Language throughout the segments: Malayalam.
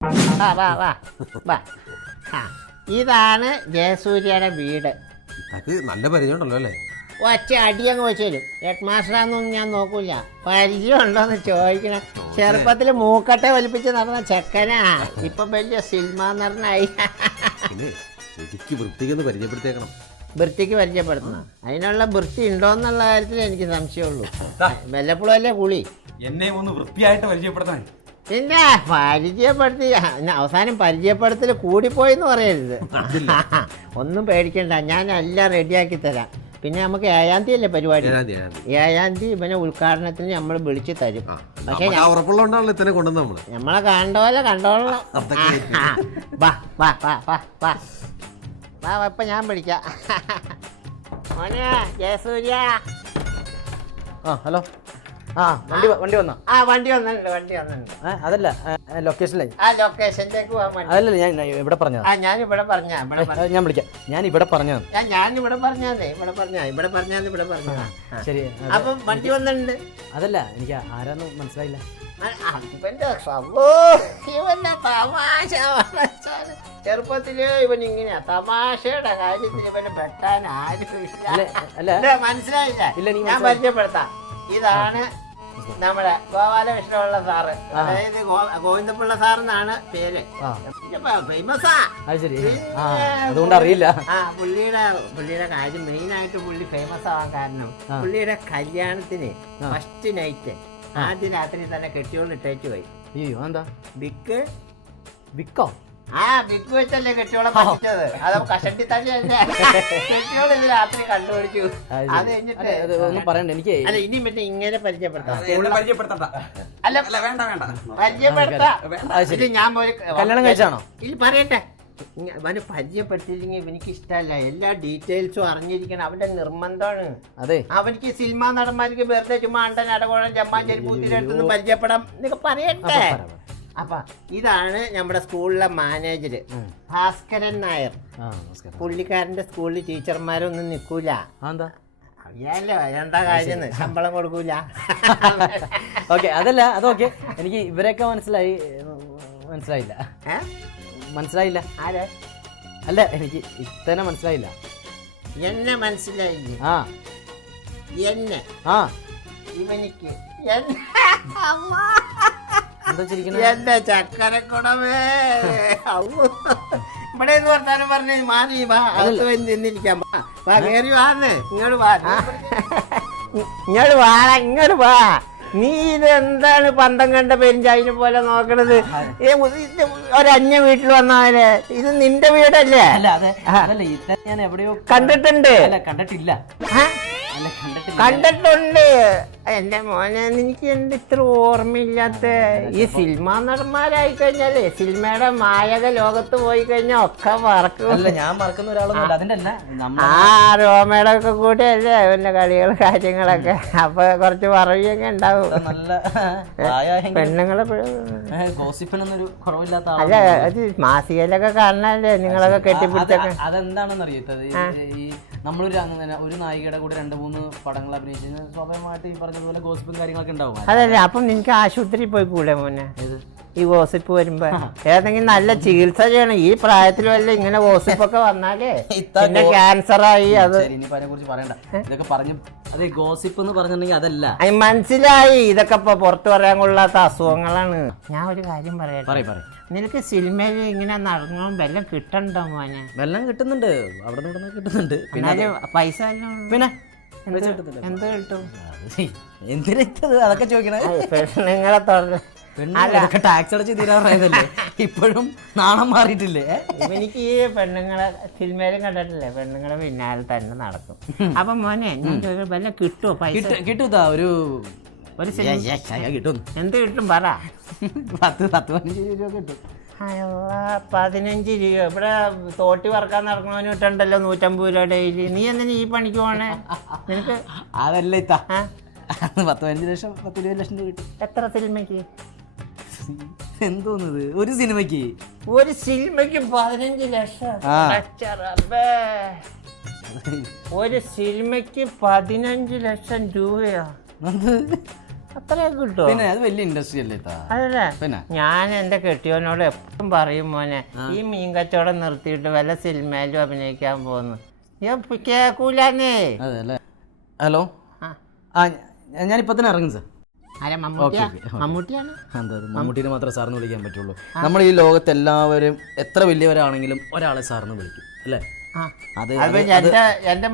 വാ വാ വാ വാ. ഇതാണ് ജയസൂര്യയുടെ വീട്. അത് നല്ല പരിചയമുണ്ടല്ലോ അല്ലേ? ഒറ്റ അടിയങ്ങ് വെച്ചു തരും. ഹെഡ് മാസ്റ്ററാന്നൊന്നും ഞാൻ നോക്കൂല. പരിചയം ഉണ്ടോന്ന് ചോദിക്കണം. ചെറുപ്പത്തിൽ മൂക്കട്ടെ വലിപ്പിച്ച് നടന്ന ചെക്കനാ ഇപ്പൊ വലിയ സിനിമ നടനായി. പിന്നെ എനിക്ക് വൃത്തിക്കൊന്ന് പരിചയപ്പെടുത്തേക്കണം. വൃത്തിക്ക് പരിചയപ്പെടുത്തണം. അതിനുള്ള വൃത്തി ഉണ്ടോന്നുള്ള കാര്യത്തിൽ എനിക്ക് സംശയമുള്ളൂ. വല്ലപ്പോഴും അല്ലേ കുളി. എന്നെ ഒന്ന് വൃത്തിയായിട്ട് പരിചയപ്പെടുത്താൻ. പിന്നെ പരിചയപ്പെടുത്തി അവസാനം പരിചയപ്പെടുത്തൽ കൂടിപ്പോയെന്ന് പറയരുത്. ഒന്നും പേടിക്കണ്ട, ഞാൻ എല്ലാം റെഡിയാക്കി തരാം. പിന്നെ നമുക്ക് 7-ാം തീയതി അല്ലേ പരിപാടി? 7-ാം തീയതി ഇവനെ ഉദ്ഘാടനത്തിന് നമ്മൾ വിളിച്ചു തരും. പക്ഷെ ഉറപ്പുള്ളതുകൊണ്ടാണല്ലോ ഇത്തന്നെ കൊണ്ടുവന്ന് നമ്മളെ കണ്ടോലെ കണ്ടോളാം. വാ വാ വാ വാ വാ വാ ഇപ്പൊ ഞാൻ വിളിക്കാം. മോനെ ജയസൂര്യ. ഹലോ. വണ്ടി വന്നോ? വണ്ടി വന്നിട്ടുണ്ട്. അതല്ല ലൊക്കേഷനിലായി. ലൊക്കേഷനിലേക്ക് പോകാൻ വേണ്ടി. അതല്ല ഞാൻ ഇവിടെ പറഞ്ഞത്. ഞാനിവിടെ പറഞ്ഞ ഞാൻ വിളിക്കാം. ഞാൻ ഇവിടെ പറഞ്ഞത്. ഞാനിവിടെ പറഞ്ഞാന്നേ. ഇവിടെ പറഞ്ഞ ശരി. അപ്പം വണ്ടി വന്നിട്ടുണ്ട്. അതല്ല എനിക്ക് ആരാന്ന് മനസ്സിലായില്ല. ഇവന്റെ ഇവന്റെ തമാശ ചെറുപ്പത്തില് ഇവൻ ഇങ്ങനെയാ. തമാശയുടെ കാര്യത്തിൽ ഇവന് പെട്ടാൻ ആരുമില്ല. മനസ്സിലായില്ല? ഞാൻ പരിചയപ്പെടുത്താം. ഇതാണ് നമ്മുടെ ഗോപാലകൃഷ്ണപിള്ള സാറ്. അതായത് ഗോവിന്ദപിള്ള സാറെന്നാണ് പേര്. ഫേമസാ. അതുകൊണ്ട് അറിയില്ല. പുള്ളിയുടെ കാര്യം മെയിനായിട്ട് പുള്ളി ഫേമസ് ആവാൻ കാരണം പുള്ളിയുടെ കല്യാണത്തിന് ഫസ്റ്റ് നൈറ്റ് ആദ്യ രാത്രി തന്നെ കെട്ടിയോൾ ഇട്ടേച്ചു പോയി. അയ്യോ എന്താ? ബിക്കോ? ബിഗ് വെച്ചല്ലേ കെട്ടിയോളെ പറ്റിച്ചത്. അത് കഷണ്ടി തന്നെയല്ലേ കെട്ടിയോൾ ഇത് രാത്രി കണ്ടുപിടിച്ചു. അത് കഴിഞ്ഞിട്ട് ഒന്നും പറയണ്ട എനിക്ക്. അല്ല ഇനി മറ്റേ ഇങ്ങനെ പരിചയപ്പെടുത്താം. ഞാൻ കല്യാണം കഴിച്ചാണോ? ഇല്ല പറയട്ടെ. അവന് പരിചയപ്പെടുത്തിയില്ലെങ്കിൽ എനിക്ക് ഇഷ്ടമല്ല. എല്ലാ ഡീറ്റെയിൽസും അറിഞ്ഞിരിക്കണം. അവന്റെ നിർബന്ധമാണ്. അതെ, അവനിക്ക് സിനിമാ നടന്മാർക്ക് വെറുതെ ചുമ്മാ അണ്ടൻ അടകോഴം ചമ്മാഞ്ചേരി പൂത്തിരടുത്തൊന്നും പരിചയപ്പെടാം എന്നൊക്കെ പറയട്ടെ. അപ്പൊ ഇതാണ് നമ്മുടെ സ്കൂളിലെ മാനേജര് ഭാസ്കരൻ നായർ. പുള്ളിക്കാരന്റെ സ്കൂളിൽ ടീച്ചർമാരൊന്നും നിൽക്കൂല. അറിയാലോ എന്താ കാര്യം, ശമ്പളം കൊടുക്കൂല. ഓക്കെ, അതല്ല അതൊക്കെ എനിക്ക് ഇവരെയൊക്കെ മനസ്സിലായില്ല. മനസ്സിലായില്ല. ആരെ? അല്ല എനിക്ക് ഇത്തന്നെ മനസ്സിലായില്ല. എന്നെ മനസ്സിലായില്ലേ? എന്നെ ഇവനിക്ക് എന്റെ ചക്കരക്കുടമേ ഇവിടെ എന്ന് പറഞ്ഞാലും പറഞ്ഞു മാറി നിന്നിരിക്കാം. കേറി വാന്ന് ഇങ്ങോട്ട് വാ. നീ ഇതെന്താണ് പന്തം കണ്ട പെരിഞ്ചായിനെ പോലെ നോക്കണത്? ഒരന്യ വീട്ടിൽ വന്നാലേ ഇത് നിന്റെ വീടല്ലേ? ഞാൻ എവിടെയോ കണ്ടിട്ടുണ്ട്. കണ്ടിട്ടുണ്ട്. എന്റെ മോനെ എനിക്ക് ഇത്ര ഓർമ്മയില്ലാത്ത ഈ സിനിമ നടന്മാരായി കഴിഞ്ഞാലേ സിനിമയുടെ മായക ലോകത്ത് പോയി കഴിഞ്ഞാൽ ഒക്കെ മറക്കും. ഞാൻ മറക്കുന്ന ഒരാളൊന്നും. റോമയുടെ ഒക്കെ കൂടെയല്ലേ അവന്റെ കളികൾ കാര്യങ്ങളൊക്കെ. അപ്പൊ കുറച്ച് പറയുകയൊക്കെ ഉണ്ടാവും. പെണ്ണുങ്ങളെ അല്ല അത് മാസികയിലൊക്കെ കാണാനല്ലേ നിങ്ങളൊക്കെ കെട്ടിപ്പിടിച്ചൊക്കെ. അതെന്താണെന്നറിയത് നമ്മളൊരു നായികയുടെ കൂടെ 2-3 പടങ്ങൾ അഭിനയിച്ച് സ്വാഭാവികമായിട്ട് ഈ പറഞ്ഞതുപോലെ ഗോസിപ്പും കാര്യങ്ങളൊക്കെ ഉണ്ടാവും. അതല്ലേ, അപ്പം നിനക്ക് ആശുപത്രിയിൽ പോയി കൂടെ മോനെ? ഈ ഗോസിപ്പ് വരുമ്പോ ഏതെങ്കിലും നല്ല ചികിത്സ ചെയ്യണം. ഈ പ്രായത്തിൽ വല്ല ഇങ്ങനെ ഗോസിപ്പൊക്കെ വന്നാലേ പിന്നെ ക്യാൻസറായി. അത് കുറിച്ച് പറയണ്ട. ഇതൊക്കെ പറഞ്ഞു അത് ഗോസിപ്പ് എന്ന് പറഞ്ഞിട്ടുണ്ടെങ്കിൽ അതല്ല. മനസ്സിലായി. ഇതൊക്കെ ഇപ്പൊ പുറത്തു പറയാൻ കൊള്ളാത്ത അസുഖങ്ങളാണ്. ഞാൻ ഒരു കാര്യം പറയട്ടെ. നിനക്ക് സിനിമയിൽ ഇങ്ങനെ നടന്നോ വെല്ലം കിട്ടണ്ടോ മോനെ? വെല്ലം കിട്ടുന്നുണ്ട്, അവിടെ നിന്ന് കിട്ടുന്നുണ്ട്. പിന്നെ പൈസ പിന്നെ എന്ത് കിട്ടും? എന്തിനത് അതൊക്കെ ചോദിക്കണേ? പെണ്ണുങ്ങളെ തുറന്ന് ടാക്സ് അടച്ച് തീരാറായതല്ലേ, ഇപ്പോഴും നാണം മാറിയിട്ടില്ലേ? എനിക്ക് ഈ പെണ്ണുങ്ങളെ സിനിമയിലും കണ്ടിട്ടില്ലേ, പെണ്ണുങ്ങളെ പിന്നാലെ തന്നെ നടക്കും. അപ്പൊ മോനെ വല്ല കിട്ടുമോ? പൈസ കിട്ടൂതാ ഒരു കിട്ടും. എന്ത് കിട്ടും പറ? 10-15 രൂപ കിട്ടും. 15 രൂപ. ഇവിടെ തോട്ടി വറക്കാൻ നടക്കണവന് കിട്ടണ്ടല്ലോ 150 രൂപ ഡെയിലി. നീ എന്തിനാ ഈ പണിക്ക് പോണേ? നിനക്ക് അതല്ല ഇത്താ 10-15 ലക്ഷം 10-20 ലക്ഷം രൂപ കിട്ടും. എത്ര സിനിമയ്ക്ക്? എന്തോന്നത് ഒരു സിനിമയ്ക്ക്? ഒരു സിനിമയ്ക്ക് 15 ലക്ഷം? ഒരു സിനിമയ്ക്ക് 15 ലക്ഷം രൂപയോ? അത്രയൊക്കെ കിട്ടുമോ? പിന്നെ അത് വലിയ ഇൻഡസ്ട്രി അല്ലേ ഇത്താ? അതല്ലേ പിന്നെ ഞാൻ എൻ്റെ കെട്ടിയവനോട് എപ്പോഴും പറയും, മോനെ ഈ മീൻ കച്ചവടം നിർത്തിയിട്ട് വല്ല സിനിമയിലും അഭിനയിക്കാൻ പോകുന്നു. കേൾക്കൂലേ? അതെ അല്ലേ. ഹലോ, ഞാനിപ്പോ തന്നെ ഇറങ്ങും സാർ. ആരാ? മമ്മൂട്ടിയാ? മമ്മൂട്ടിയാണ്. എന്താ മമ്മൂട്ടിനെ മാത്രമേ സാറിന് വിളിക്കാൻ പറ്റുള്ളൂ. നമ്മൾ ഈ ലോകത്ത് എല്ലാവരും എത്ര വലിയവരാണെങ്കിലും ഒരാളെ സാറിന് വിളിക്കും അല്ലേ? എന്റെ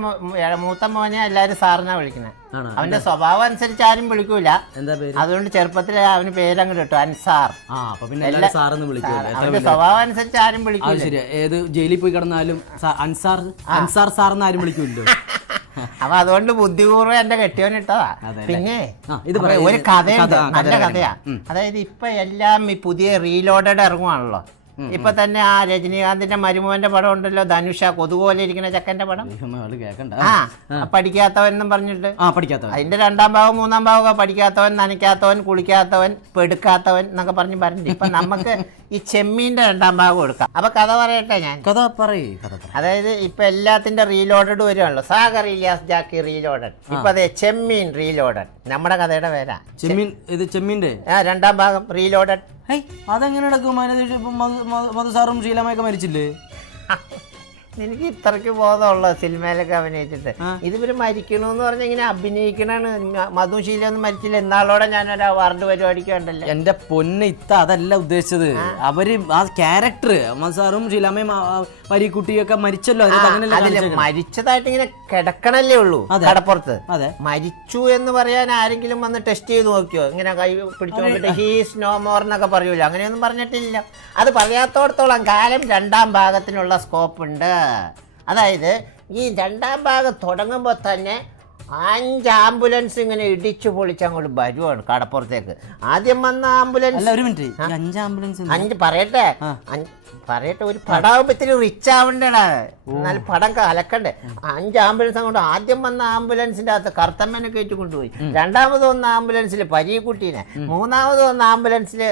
മൂത്ത മോനെ എല്ലാരും സാറിനാ വിളിക്കുന്നത്. അവന്റെ സ്വഭാവം അനുസരിച്ച് ആരും വിളിക്കൂല. എന്താ പേര്? അതുകൊണ്ട് ചെറുപ്പത്തിൽ അവന് പേരങ്ങ് ഇട്ടു, അൻസാർ. പിന്നെ സാറെന്ന് വിളിക്കും. അവന്റെ സ്വഭാവം അനുസരിച്ച് ആരും വിളിക്കൂല. ശരിയാ, ഏത് ജയിലിൽ പോയി കിടന്നാലും അൻസാർ സാറെന്ന് ആരും വിളിക്കൂല്ലോ. അപ്പൊ അതുകൊണ്ട് ബുദ്ധിപൂർവ്വം എന്റെ കെട്ടിയോനിട്ടതാ. പിന്നെ ഒരു കഥയുണ്ട്, നല്ല കഥയാ. അതായത് ഇപ്പൊ എല്ലാം ഈ പുതിയ റീലോഡഡ് ഇറങ്ങുവാണല്ലോ. ഇപ്പൊ തന്നെ ആ രജനീകാന്തിന്റെ മരുമോന്റെ പടം ഉണ്ടല്ലോ, ധനുഷ, കൊതുപോലെ ഇരിക്കുന്ന ചെക്കന്റെ പടം. പഠിക്കാത്തവൻ എന്നും പറഞ്ഞിട്ട് അതിന്റെ 2ാം ഭാഗം 3ാം ഭാഗമൊക്കെ പഠിക്കാത്തവൻ, നനയ്ക്കാത്തവൻ, കുളിക്കാത്തവൻ, പെടുക്കാത്തവൻ എന്നൊക്കെ പറഞ്ഞ് പറഞ്ഞിട്ട് ഇപ്പൊ നമുക്ക് ഈ ചെമ്മീന്റെ 2ാം ഭാഗം കൊടുക്കാം. അപ്പൊ കഥ പറയട്ടെ ഞാൻ. കഥ പറയേ. അതായത് ഇപ്പൊ എല്ലാത്തിന്റെ റീലോഡഡ് വരുവാണല്ലോ. സാഗർ ഇലിയാസ് ജാക്കി റീലോഡഡ്. ഇപ്പൊ അതെ ചെമ്മീൻ റീലോഡഡ്. നമ്മുടെ കഥയുടെ പേരാ ചെമ്മീൻ. ഇത് ചെമ്മീന്റെ 2ാം ഭാഗം റീലോഡഡ്. അതെങ്ങനെ നടക്കും? മധുസാറും ഷീലമ്മയൊക്കെ മരിച്ചില്ലേ? എനിക്ക് ഇത്രയ്ക്ക് ബോധമുള്ള സിനിമയിലൊക്കെ അഭിനയിച്ചിട്ട് ഇതിവര് മരിക്കണമെന്ന് പറഞ്ഞ ഇങ്ങനെ അഭിനയിക്കണാണ്. മധുശീല ഒന്നും മരിച്ചില്ല. എന്നാളോടെ ഞാനൊരു അവാർഡ് പരിപാടിക്ക് ഉണ്ടല്ലോ. എന്റെ പൊന്ന് ഇത്ത, അതല്ല ഉദ്ദേശിച്ചത്. അവര് ആ ക്യാരക്ടർ മധുസാറും ഷീലമ്മയും പരീക്കുട്ടിയൊക്കെ മരിച്ചല്ലോ. മരിച്ചതായിട്ട് ഇങ്ങനെ കിടക്കണല്ലേ ഉള്ളൂ കടപ്പുറത്ത്. മരിച്ചു എന്ന് പറയാൻ ആരെങ്കിലും വന്ന് ടെസ്റ്റ് ചെയ്ത് നോക്കിയോ? ഇങ്ങനെ കൈ പിടിച്ചു നോക്കിട്ട് ഹീസ് നോ മോർ എന്നൊക്കെ പറയൂല. അങ്ങനെയൊന്നും പറഞ്ഞിട്ടില്ല. അത് പറയാത്തോടത്തോളം കാലം 2ാം ഭാഗത്തിനുള്ള സ്കോപ്പ് ഉണ്ട്. അതായത് ഈ 2ാം ഭാഗം തുടങ്ങുമ്പോൾ തന്നെ 5 ആംബുലൻസ് ഇങ്ങനെ ഇടിച്ചു പൊളിച്ച് അങ്ങോട്ട് വരുവാണ് കടപ്പുറത്തേക്ക്. ആദ്യം വന്ന ആംബുലൻസ് 5 പറയട്ടെ ഒരു പടാവുമ്പോ ഇത്തിരി റിച്ച് ആവണ്ടടാ, എന്നാൽ പടം കലക്കണ്ടേ. 5 ആംബുലൻസ് അങ്ങോട്ട്. ആദ്യം വന്ന ആംബുലൻസിന്റെ അകത്ത് കറുത്തമ്മനെ കയറ്റി കൊണ്ടുപോയി. 2ാമത് വന്ന ആംബുലൻസിൽ പരീക്കുട്ടീനെ, 3ാമത് വന്ന ആംബുലൻസിൽ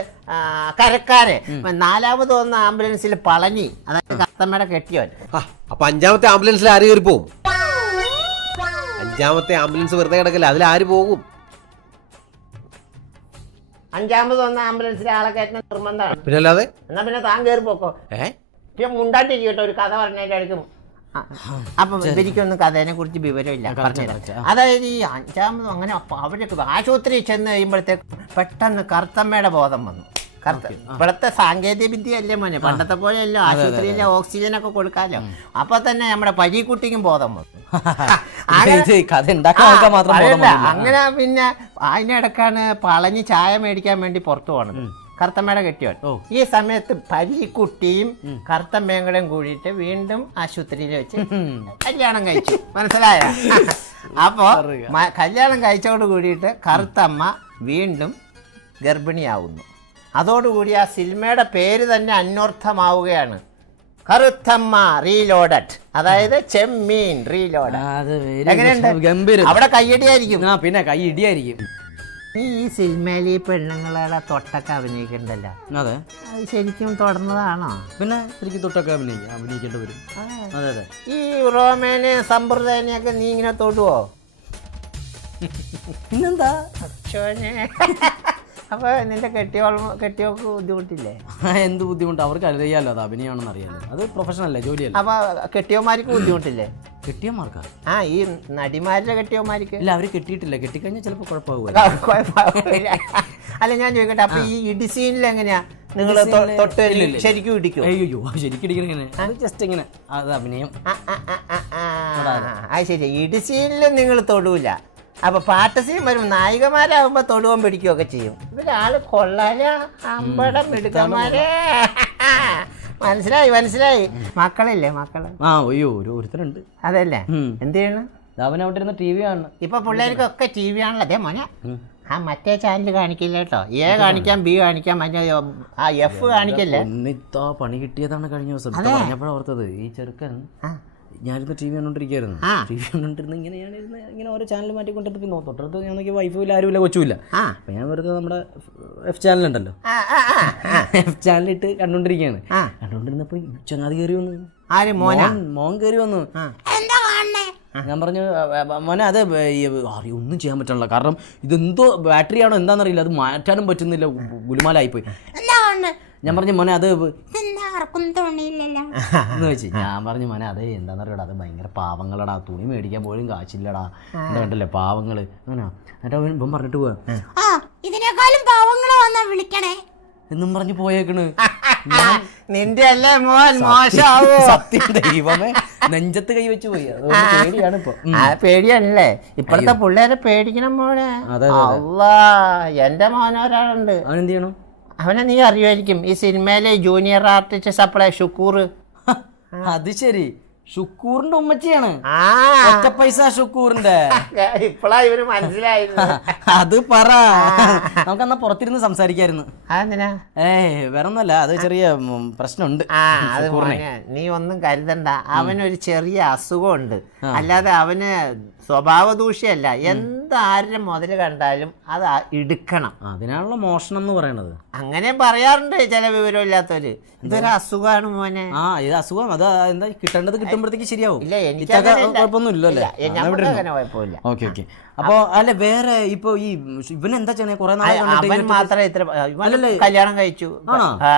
കരക്കാരെ, 4ാമത് വന്ന ആംബുലൻസിൽ പളനി, അതായത് കറുത്തമ്മയുടെ കെട്ടിയോൻ. അപ്പൊ 5ാമത്തെ ആംബുലൻസിൽ ആര് കയറി പോകും? 5ാമത്തെ ആംബുലൻസ് വെറുതെ കിടക്കില്ല, അതിൽ ആര് പോകും? 5ാമത് വന്ന ആംബുലൻസിൽ ആളെ കയറ്റുന്ന നിർബന്ധമാണ്. പിന്നെ അല്ലാതെ എന്നാ പിന്നെ താൻ കയറി പോക്കോ. മുണ്ടാട്ടിരിക്കട്ടോ, ഒരു കഥ പറഞ്ഞതിന്റെ അടുത്ത്. അപ്പൊ ഇവരിക്കൊന്നും കഥേനെ കുറിച്ച് വിവരമില്ല. അതായത് ഈ 5ാമത് അങ്ങനെ അവരൊക്കെ ആശുപത്രി ചെന്ന് കഴിയുമ്പോഴത്തേക്ക് പെട്ടെന്ന് കറുത്തമ്മയുടെ ബോധം വന്നു. ഇപ്പോഴത്തെ സാങ്കേതിക വിദ്യ അല്ലേ മോനെ, പണ്ടത്തെ പോലെയല്ല. ആശുപത്രിയിലെ ഓക്സിജൻ ഒക്കെ കൊടുക്കാമല്ലോ. അപ്പൊ തന്നെ നമ്മുടെ പരീക്കുട്ടിക്കും ബോധം വന്നു. അങ്ങനെ പിന്നെ അതിനിടക്കാണ് പളനി ചായ മേടിക്കാൻ വേണ്ടി പുറത്തു പോണത്, കറുത്തമ്മയുടെ കെട്ടിയോൻ. ഈ സമയത്ത് പരീക്കുട്ടിയും കറുത്തമ്മയും കൂടെ കൂടിയിട്ട് വീണ്ടും ആശുപത്രിയിൽ വെച്ച് കല്യാണം കഴിച്ചു. മനസ്സിലായ? അപ്പോ കല്യാണം കഴിച്ചോട് കൂടിയിട്ട് കറുത്തമ്മ വീണ്ടും ഗർഭിണിയാവുന്നു. അതോടുകൂടി ആ സിനിമയുടെ പേര് തന്നെ അന്വർത്ഥമാവുകയാണ്. കറുത്തമ്മ റീലോഡഡ്, അതായത് ചെമ്മീൻ റീലോഡഡ്. എങ്ങനെയുണ്ട്? അവിടെ കയ്യടിയായിരിക്കും. പിന്നെ കൈയിടിയായിരിക്കും. ഈ സിനിമയിൽ ഈ പെണ്ണുങ്ങളെ തൊട്ടൊക്കെ അഭിനയിക്കണ്ടല്ലോ, അതെ, അത് ശരിക്കും തുടർന്നതാണോ? പിന്നെ ശരിക്കും തൊട്ടൊക്കെ അഭിനയിക്കേണ്ടി വരും. അതെ അതെ. ഈ റോമേനെ സമ്പ്രദായനെയൊക്കെ നീ ഇങ്ങനെ തൊടുവോ? പിന്നെന്താ? അപ്പൊ നിന്റെ കെട്ടിയോക്ക് ബുദ്ധിമുട്ടില്ലേ? എന്ത് ബുദ്ധിമുട്ട്? അവർക്ക് അറിയാലോ അത് അഭിനയമാണെന്ന് അറിയാലോ. അത് പ്രൊഫഷണല്ലേ, ജോലിയല്ല. അപ്പൊ കെട്ടിയോമാർക്ക് ബുദ്ധിമുട്ടില്ലേ? കെട്ടിയമാർക്കാ? ഈ നടിമാരുടെ കെട്ടിയോമാർക്ക് ഇല്ല, അവര് കെട്ടിയിട്ടില്ല. കെട്ടിക്കഴിഞ്ഞാൽ ചിലപ്പോൾ കുഴപ്പമാകും. അല്ല ഞാൻ ചോദിക്കട്ടെ, അപ്പൊ ഈ ഇടിസീനിൽ എങ്ങനെയാ നിങ്ങൾ തൊട്ട് ശരിക്കും ഇടിക്കും? അയ്യോ, ശരിക്കും ഇടിക്കണ ജസ്റ്റ് ഇങ്ങനെ, അത് അഭിനയം. അത് ശരി, ഇടിസീനിൽ നിങ്ങൾ തൊടൂല. അപ്പൊ പാട്ട് സീൻ വരും, നായികമാരാകുമ്പോ തൊടുവൻ പിടിക്കുകയൊക്കെ ചെയ്യും. ഇവരാള് കൊള്ളാല, അമ്പടം എടുക്കന്മാരെ. മനസ്സിലായി. മക്കളില്ലേ? മക്കള് ഒരുത്തരുണ്ട്. അതല്ലേ, എന്ത് ചെയ്യണം? അവിടെ ഇരുന്ന് TV കാണണം. ഇപ്പൊ പിള്ളേർക്കൊക്കെ TV ആണല്ലോ. അതേ മോനെ, ആ മറ്റേ ചാനൽ കാണിക്കില്ല കേട്ടോ. A കാണിക്കാം, B കാണിക്കാം, മറ്റേ F കാണിക്കല്ലേ. പണി കിട്ടിയതാണ് കഴിഞ്ഞ ദിവസം പറഞ്ഞപ്പോഴാണ് ഓർത്തത്. ഈ ചെറുക്കൻ ഞാനിരുന്ന് TV കണ്ടോണ്ടിരിക്കുകയായിരുന്നു. TV കണ്ടോണ്ടിരുന്ന് ഇങ്ങനെ ഓരോ ചാനൽ മാറ്റിക്കൊണ്ടിരുന്നു. പിന്നെ തൊട്ടടുത്ത് ഞാൻ നോക്കി വൈഫും ആരുമില്ല, കൊച്ചുമില്ല. അപ്പം ഞാൻ വെറുതെ നമ്മുടെ F ചാനലുണ്ടല്ലോ, F ചാനലിട്ട് കണ്ടോണ്ടിരിക്കുകയാണ്. കണ്ടോണ്ടിരുന്നപ്പോൾ ചങ്ങാതി കയറി വന്നു. മോൻ കയറി വന്നു. ഞാൻ പറഞ്ഞു മോനെ അത് ഒന്നും ചെയ്യാൻ പറ്റണില്ല, കാരണം ഇതെന്തോ ബാറ്ററി ആണോ എന്താണെന്നറിയില്ല, അത് മാറ്റാനും പറ്റുന്നില്ല, ഗുലുമാലായിപ്പോയി. ഞാൻ പറഞ്ഞു മോനെ അത് എന്ന് വെച്ച് ഞാൻ പറഞ്ഞു മോനെ അത് എന്താണെന്നറിയടാ, അത് ഭയങ്കര പാവങ്ങളടാ, തുണി മേടിക്കാൻ പോലും കാശില്ലടാ, എന്താ കണ്ടല്ലേ പാവങ്ങള് അങ്ങനെ. എന്നിട്ട് അവൻ പറഞ്ഞിട്ട് പോവാ ഇതിനേക്കാളും പാവങ്ങളെ വന്നാ വിളിക്കണേ എന്നും പറഞ്ഞു പോയേക്കണ്. നിന്റെ അല്ലേ മോൻ മോശമാവോ? സത്യം ദൈവമേ, നെഞ്ചത്ത് കൈവച്ച് പോയി. അതുകൊണ്ട് പേടിയാണ് ഇപ്പൊ. പേടിയാണല്ലേ ഇപ്പോഴത്തെ പിള്ളേരെ പേടിക്കണം മോനെ. അള്ളാ, എന്റെ മോനൊരാളുണ്ട്. അവനെന്ത് ചെയ്യണം? അവനെ നീ അറിയുമായിരിക്കും, ഈ സിനിമയിലെ ജൂനിയർ ആർട്ടിസ്റ്റ് സപ്ലൈ ഷുക്കൂർ. അത് ശരി, ഷുക്കൂറിന്റെ ഉമ്മച്ചിയാണ്. ഒറ്റ പൈസ ഷുക്കൂറിന്റെ. ഇപ്പളാ ഇവര് മനസ്സിലായിരുന്നു. അത് പറ, നമുക്കെന്നാ പുറത്തിരുന്ന് സംസാരിക്കായിരുന്നു. വേറെ ഒന്നല്ല, അത് ചെറിയ പ്രശ്നമുണ്ട്. അത് നീ ഒന്നും കരുതണ്ട, അവനൊരു ചെറിയ അസുഖമുണ്ട്, അല്ലാതെ അവന് സ്വഭാവ ദൂഷ്യമല്ല. എന്താരുടെ മുതൽ കണ്ടാലും അത് എടുക്കണം. അതിനാണല്ലോ മോഷണം എന്ന് പറയണത്. അങ്ങനെ പറയാറുണ്ട് ചില വിവരമില്ലാത്തവര്. ഇതൊരു അസുഖമാണ് മോനെ. ഇത് അസുഖം, അത് എന്താ കിട്ടേണ്ടത് കിട്ടുമ്പോഴത്തേക്ക് ശരിയാവും. ഇല്ല, എനിക്ക് കുഴപ്പമൊന്നും ഇല്ലല്ലോ. കുഴപ്പമില്ല. Okay okay. അപ്പൊ അല്ല വേറെ ഇപ്പൊ ഈ ഇവനെന്താ ചെയ്യണേ? കുറെ നാളെ മാത്രമേ ഇത്ര കല്യാണം കഴിച്ചു,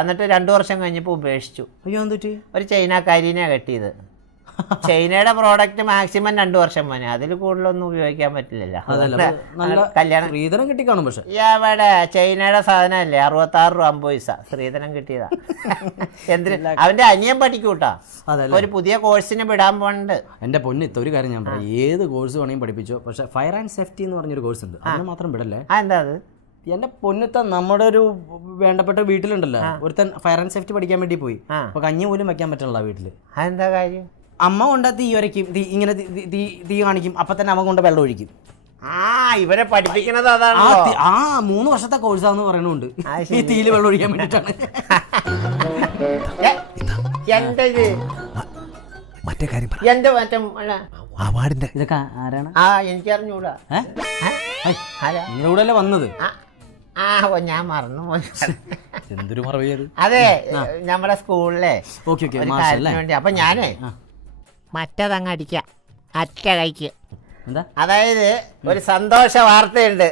എന്നിട്ട് 2 വർഷം കഴിഞ്ഞപ്പോ ഉപേക്ഷിച്ചു. അയ്യോ, എന്തുപറ്റി? ഒരു ചൈനക്കാരിനെ കെട്ടിയത്. ചൈനയുടെ പ്രോഡക്റ്റ് മാക്സിമം 2 വർഷം മോനെ, അതിൽ കൂടുതലൊന്നും ഉപയോഗിക്കാൻ പറ്റില്ലല്ലോ. കല്യാണം സ്ത്രീധനം കിട്ടിക്കാണും. പക്ഷെ എവിടെ ചൈനയുടെ സാധനമല്ലേ, 66 രൂപ 50 പൈസ സ്ത്രീധനം കിട്ടിയതാ. എന്തിന്? അവന്റെ അനിയൻ പഠിക്കൂട്ടാ, ഒരു പുതിയ കോഴ്സിന് വിടാൻ പോണ്ട്. എന്റെ പൊന്നിത്ത ഒരു കാര്യം ഞാൻ പറയാം, ഏത് കോഴ്സ് വേണമെങ്കിൽ പഠിപ്പിച്ചോ, പക്ഷെ ഫയർ ആൻഡ് സേഫ്റ്റി എന്ന് പറഞ്ഞൊരു കോഴ്സ് ഉണ്ട്, അതിനെ മാത്രം വിടല്ലേ. എന്താ അത്? എന്റെ പൊന്നിത്ത നമ്മുടെ ഒരു വേണ്ടപ്പെട്ട വീട്ടിലുണ്ടല്ലോ, ഒരുത്തൻ ഫയർ ആൻഡ് സേഫ്റ്റി പഠിക്കാൻ വേണ്ടി പോയി, അപ്പൊ കഞ്ഞി പോലും വെക്കാൻ പറ്റണല്ലോ വീട്ടില്. അതെന്താ കാര്യം? അമ്മ കൊണ്ട് തീ ഒരയ്ക്കും, ഇങ്ങനെ തീ കാണിക്കും, അപ്പൊ തന്നെ അവൻ കൊണ്ട് വെള്ളം ഒഴിക്കും. ഇവരെ പഠിപ്പിക്കുന്നത് അതാണ്. 3 വർഷത്തെ കോഴ്സാന്ന് പറയുന്നുണ്ട് ഈ തീയില് വെള്ളം ഒഴിക്കാൻ വേണ്ടിട്ടാണ്. മറ്റേ കാര്യം ഇതൊക്കെ ആരാണ്? എനിക്കറിഞ്ഞൂടാ. നിങ്ങളുടെ വന്നത്? ഞാൻ മറന്നു പോയി. എന്തൊരു മറവിയത്. അതെ, നമ്മുടെ സ്കൂളിലെ വേണ്ടി. അപ്പൊ ഞാനേ മറ്റതങ്ങ് അടിക്കാം, അറ്റ കൈക്ക്. അതായത് ഒരു സന്തോഷ വാർത്തയുണ്ട്.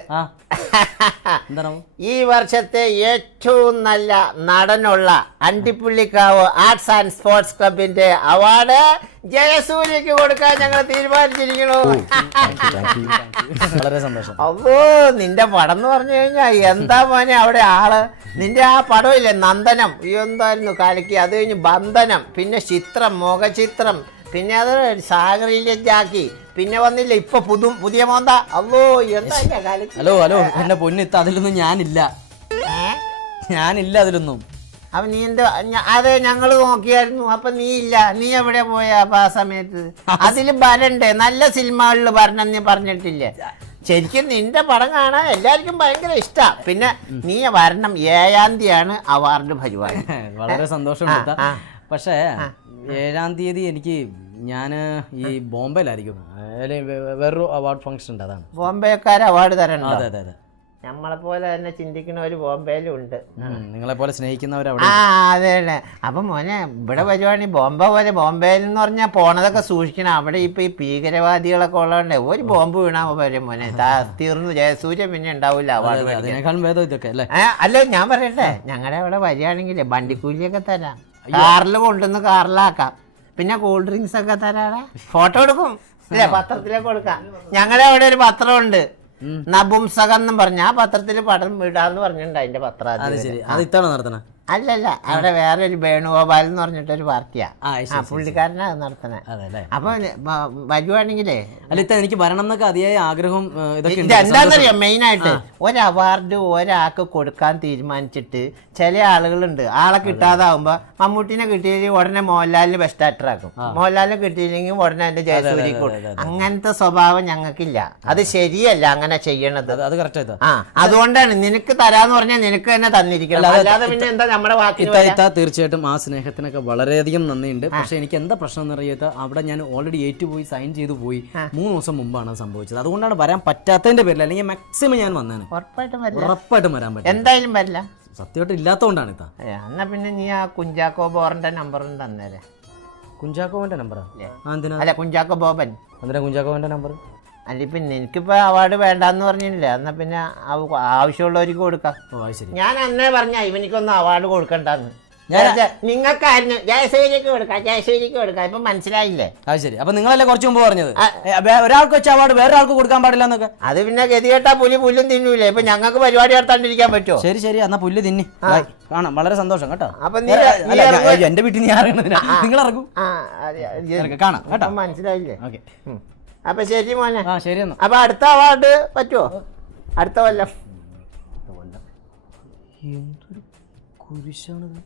ഈ വർഷത്തെ ഏറ്റവും നല്ല നടനുള്ള അണ്ടിപ്പുള്ളിക്കാവ് ആർട്സ് ആൻഡ് സ്പോർട്സ് ക്ലബിന്റെ അവാർഡ് ജയസൂര്യക്ക് കൊടുക്കാൻ ഞങ്ങൾ തീരുമാനിച്ചിരിക്കണു. വളരെ സന്തോഷം. അപ്പോ നിന്റെ പടം എന്ന് പറഞ്ഞു കഴിഞ്ഞാൽ എന്താ മോനെ അവിടെ ആള്. നിന്റെ ആ പടമില്ലേ നന്ദനം, എന്തായിരുന്നു കാലിക്ക്, അത് കഴിഞ്ഞ് ബന്ധനം, പിന്നെ ചിത്രം, മുഖചിത്രം, പിന്നെ അത് സാഗറിലേക്കാക്കി, പിന്നെ വന്നില്ല ഇപ്പൊ പുതിയ മോന്ത. അല്ലോ എന്താ കാലിക്ക്. ഹലോ എന്റെ പൊന്നിത്ത, അതിലൊന്നും ഞാനില്ല അതിലൊന്നും. അപ്പൊ നീ എന്താ? അതെ, ഞങ്ങള് നോക്കിയായിരുന്നു. അപ്പൊ നീ ഇല്ല. നീ എവിടെ പോയാ അപ്പൊ ആ സമയത്ത്? അതില് വരണ്ടേ, നല്ല സിനിമകളിൽ വരണം നീ പറഞ്ഞിട്ടില്ലേ? ശരിക്കും നിന്റെ പടം കാണാൻ എല്ലാവർക്കും ഭയങ്കര ഇഷ്ടാ. പിന്നെ നീ വരണം, 7-ാം തീയതിയാണ് അവാർഡ് പരിപാടി. വളരെ സന്തോഷമുണ്ട്. പക്ഷേ 7-ാം തീയതി ഞാൻ ഈ ബോംബെയിലായിരിക്കും, വേറൊരു അവാർഡ് ഫംഗ്ഷൻ ഉണ്ട്, അതാണ്. ബോംബെക്കാർ അവാർഡ് തരണം. അതെ അതെ അതെ. നമ്മളെ പോലെ തന്നെ ചിന്തിക്കുന്ന ഒരു ബോംബെയിലും ഉണ്ട്, നിങ്ങളെ പോലെ സ്നേഹിക്കുന്നവരവിടെ. അതെ. അപ്പൊ മോനെ ഇവിടെ വരുവാണ് ബോംബെ പോലെ. ബോംബെയിൽ എന്ന് പറഞ്ഞാൽ പോണതൊക്കെ സൂക്ഷിക്കണം. അവിടെ ഇപ്പൊ ഈ ഭീകരവാദികളൊക്കെ ഉള്ളതുകൊണ്ട് ഒരു ബോംബ് വീണാ വരും മോനെ, തീർന്നു. ജയസൂര്യൻ പിന്നെ ഉണ്ടാവില്ല അവാർഡ്. അതിനേക്കാളും ഭേദം ഇതൊക്കെ അല്ലേ? അല്ല, ഞാൻ പറയട്ടെ, ഞങ്ങളുടെ അവിടെ വരികയാണെങ്കിലേ വണ്ടിക്കൂലിയൊക്കെ തരാം, കാറിൽ കൊണ്ടുവന്ന് കാറിലാക്കാം, പിന്നെ കൂൾ ഡ്രിങ്ക്സ് ഒക്കെ തരാടെ, ഫോട്ടോ എടുക്കും, ഇല്ലേ, പത്രത്തിലേക്ക് കൊടുക്കാം. ഞങ്ങളുടെ അവിടെ ഒരു പത്രമുണ്ട്, നപുംസകം എന്നും പറഞ്ഞ, ആ പത്രത്തിൽ പടം വിടാന്ന് പറഞ്ഞിട്ടുണ്ട്. അതിന്റെ പത്രം നടത്തണ അല്ലല്ല, അവിടെ വേറെ ഒരു വേണുഗോപാൽ എന്ന് പറഞ്ഞിട്ടൊരു പാർട്ടിയാ, പുള്ളിക്കാരനാ അത് നടത്തണേ. അപ്പൊ വരുവാണെങ്കിലേ എനിക്ക് വരണം എന്നൊക്കെ അതിയായ ആഗ്രഹം. എന്താണെന്നറിയോ, മെയിൻ ആയിട്ട് ഒരു അവാർഡ് ഒരാൾക്ക് കൊടുക്കാൻ തീരുമാനിച്ചിട്ട് ചില ആളുകളുണ്ട്, ആളെ കിട്ടാതാവുമ്പോ മമ്മൂട്ടിനെ കിട്ടിയില്ലെങ്കിൽ ഉടനെ മോഹൻലാലിന് ബെസ്റ്റ് ആക്ടർ ആക്കും, മോഹൻലാലിനെ കിട്ടിയില്ലെങ്കിൽ ഉടനെ എന്റെ ജയസൂര്യക്ക് കൊടുക്കും. അങ്ങനത്തെ സ്വഭാവം ഞങ്ങൾക്കില്ല, അത് ശരിയല്ല അങ്ങനെ ചെയ്യണത്. അത് കറക്റ്റ്. അതുകൊണ്ടാണ് നിനക്ക് തരാന്ന് പറഞ്ഞാൽ നിനക്ക് തന്നെ തന്നിരിക്കണം, അല്ലാതെ പിന്നെ എന്താ നമ്മുടെ വാക്കിന്. തീർച്ചയായിട്ടും ആ സ്നേഹത്തിനൊക്കെ വളരെയധികം നന്ദിയുണ്ട്. പക്ഷെ എനിക്ക് എന്താ പ്രശ്നം എന്ന് അറിയാത്ത, അവിടെ ഞാൻ ഓൾറെഡി ഏറ്റുപോയി, സൈൻ ചെയ്തു പോയി, 3 ദിവസം മുമ്പാണ് സംഭവിച്ചത്. അതുകൊണ്ടാണ് വരാൻ പറ്റാത്തതിന്റെ പേരിൽ, അല്ലെങ്കിൽ മാക്സിമം ഞാൻ വന്നേനെ. ഉറപ്പായിട്ടും വരാൻ പറ്റും, എന്തായാലും വരില്ല. സത്യമായിട്ട് ഇല്ലാത്തതുകൊണ്ടാണ് ഇതാ. എന്നാ പിന്നെ നീ ആ കുഞ്ചാക്കോ ബോറിന്റെ നമ്പറും തന്നേരെ. കുഞ്ചാക്കോവന്റെ നമ്പറാ? എന്തിനാ? അല്ല കുഞ്ചാക്കോ ബോബൻ. എന്തിനാ കുഞ്ചാക്കോവന്റെ നമ്പർ? അല്ല പിന്നെ എനിക്കിപ്പോ അവാർഡ് വേണ്ടാന്ന് പറഞ്ഞില്ല, എന്നാ പിന്നെ ആവശ്യമുള്ളവർക്ക് കൊടുക്കാം. ഞാൻ അന്നേ പറഞ്ഞ ഇവനിക്കൊന്നും അവാർഡ് കൊടുക്കണ്ടെന്ന്. നിങ്ങൾക്കായിരുന്നു ജയസൂര്യക്ക് കൊടുക്കാം, ജയസൂര്യക്ക് കൊടുക്കാം. ഇപ്പൊ മനസ്സിലായില്ലേ? അത് ശരി. അപ്പൊ നിങ്ങളല്ലേ കുറച്ച് മുമ്പ് പറഞ്ഞത് ഒരാൾക്ക് വെച്ച അവാർഡ് വേറൊരാൾക്ക് കൊടുക്കാൻ പാടില്ല എന്നൊക്കെ? അത് പിന്നെ ഗതികെട്ടാ പുല്ലും തിന്നൂലേ. ഇപ്പൊ ഞങ്ങൾക്ക് പരിപാടി നടത്താണ്ടിരിക്കാൻ പറ്റുമോ? ശരി ശരി, എന്നാ പുല്ല് തിന്നി കാണാം. വളരെ സന്തോഷം കേട്ടോ. അപ്പൊ എന്റെ വീട്ടിൽ നീ അറിയണതിനാ നിങ്ങൾ ഇറങ്ങും. കാണാം കേട്ടോ. മനസ്സിലായില്ലേ? ഓക്കെ. അപ്പൊ ശരി മോനെ. ശരി എന്നാ. അപ്പൊ അടുത്ത അവാർഡ് പറ്റുമോ? അടുത്ത കൊല്ലം. എന്തൊരു കുരിശാണിത്.